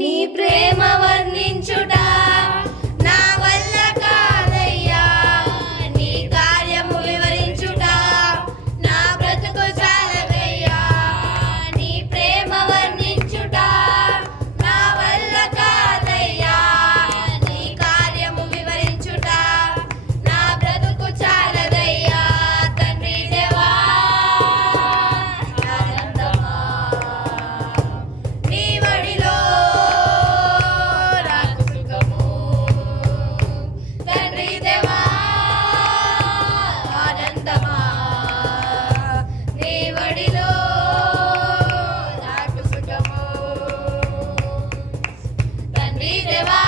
నీ ప్రేమ వర్ణించ 見ては